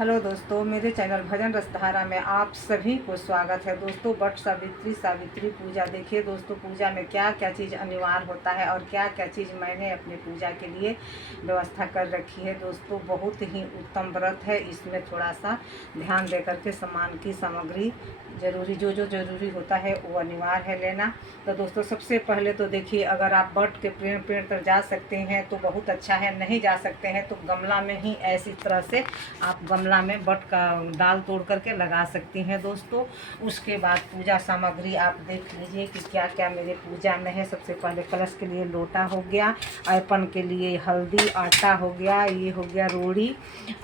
Hello दोस्तों, मेरे channel भजन रसधारा में आप सभी को स्वागत है। दोस्तों, वट सावित्री पूजा देखिए दोस्तों, पूजा में क्या क्या चीज़ अनिवार्य होता है और क्या क्या चीज़ मैंने अपने पूजा के लिए व्यवस्था कर रखी है। दोस्तों, बहुत ही उत्तम व्रत है। इसमें थोड़ा सा ध्यान दे करके सामान की सामग्री ज़रूरी जो ज़रूरी होता है वो अनिवार्य है लेना। तो दोस्तों, सबसे पहले तो देखिए, अगर आप वट के पेड़ पर जा सकते हैं तो बहुत अच्छा है, नहीं जा सकते हैं तो गमला में ही ऐसी तरह से आप गमला में वट का डाल तोड़ करके लगा सकती हैं दोस्तों। उसके बाद पूजा सामग्री आप देख लीजिए कि क्या क्या मेरे पूजा में है। सबसे पहले कलश के लिए लोटा हो गया, अर्पण के लिए हल्दी, आटा हो गया, ये हो गया रोड़ी,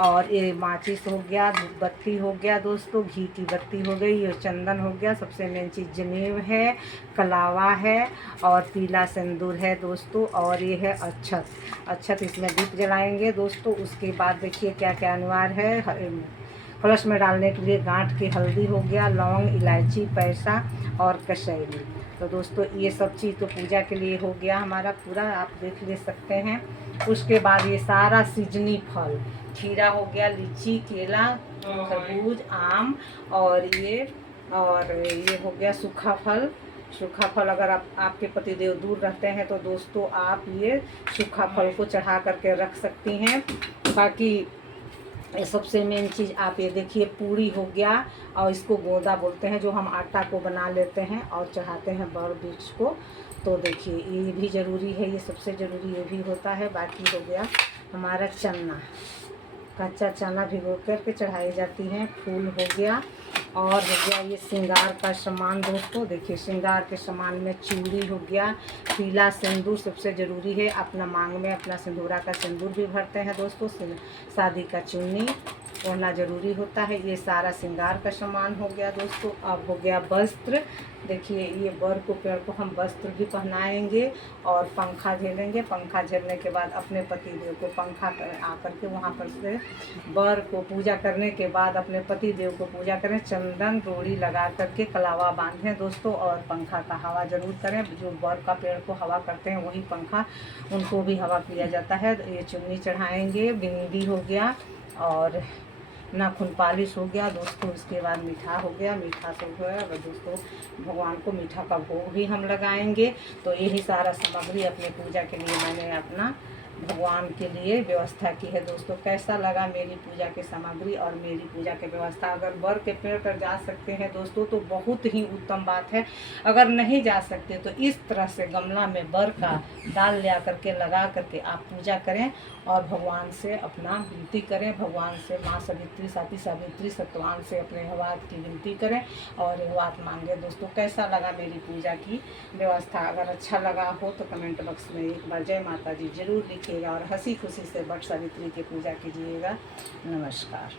और ये माचिस हो गया, धूपबत्ती हो गया दोस्तों, घी की बत्ती हो गई, ये चंदन हो गया, सबसे मेन चीज़ जनेऊ है, कलावा है और पीला सिंदूर है दोस्तों, और ये है अक्षत इसमें दीप जलाएंगे दोस्तों। उसके बाद देखिए क्या क्या अनिवार्य है। कलश में डालने के लिए गांठ की हल्दी हो गया, लौंग, इलायची, पैसा और कशैली। तो दोस्तों, ये सब चीज़ तो पूजा के लिए हो गया हमारा पूरा, आप देख ले सकते हैं। उसके बाद ये सारा सीजनी फल, खीरा हो गया, लीची, केला, खरबूज, आम, और ये हो गया सूखा फल। अगर आपके पतिदेव दूर रहते हैं तो दोस्तों आप ये सूखा फल को चढ़ा करके रख सकती हैं। बाकी सबसे मेन चीज़ आप ये देखिए, पूरी हो गया, और इसको गोदा बोलते हैं, जो हम आटा को बना लेते हैं और चढ़ाते हैं बर बीज को। तो देखिए, ये भी ज़रूरी है, ये सबसे ज़रूरी ये भी होता है। बाकी हो गया हमारा चना, कच्चा चना भिगो करके चढ़ाई जाती हैं। फूल हो गया, और हो गया ये श्रृंगार का सामान दोस्तों। देखिए, श्रृंगार के सामान में चूड़ी हो गया, पीला सिंदूर सबसे ज़रूरी है। अपना मांग में अपना सिंदूरा का सिंदूर भी भरते हैं दोस्तों। शादी का चुन्नी होना ज़रूरी होता है। ये सारा श्रृंगार का सामान हो गया दोस्तों। अब हो गया वस्त्र। देखिए, ये बर को पेड़ को हम वस्त्र भी पहनाएंगे और पंखा झेलेंगे। पंखा झेलने के बाद अपने पतिदेव को पंखा पर आकर के वहाँ पर से बर को पूजा करने के बाद अपने पतिदेव को पूजा करें, चंदन रोड़ी लगा करके कलावा बांधें दोस्तों, और पंखा का हवा ज़रूर करें। जो बर का पेड़ को हवा करते हैं वही पंखा उनको भी हवा किया जाता है। ये चुन्नी चढ़ाएंगे, बिंदी हो गया, और नाखून पालिश हो गया दोस्तों। उसके बाद मीठा हो गया, मीठा से हो गया दोस्तों, भगवान को मीठा का भोग भी हम लगाएंगे। तो यही सारा सामग्री अपने पूजा के लिए मैंने अपना भगवान के लिए व्यवस्था की है दोस्तों। कैसा लगा मेरी पूजा की सामग्री और मेरी पूजा की व्यवस्था। अगर बर के पेड़ पर जा सकते हैं दोस्तों तो बहुत ही उत्तम बात है। अगर नहीं जा सकते तो इस तरह से गमला में बर का डाल ले करके लगा करके आप पूजा करें और भगवान से अपना विनती करें। भगवान से माँ सवित्री, साथी सावित्री, सत्यवान से अपने हवात की विनती करें और हवात मांगे दोस्तों। कैसा लगा मेरी पूजा की व्यवस्था। अगर अच्छा लगा हो तो कमेंट बॉक्स में एक बार जय माता जी जरूर लिखिएगा और हंसी खुशी से वट सावित्री की पूजा कीजिएगा। नमस्कार।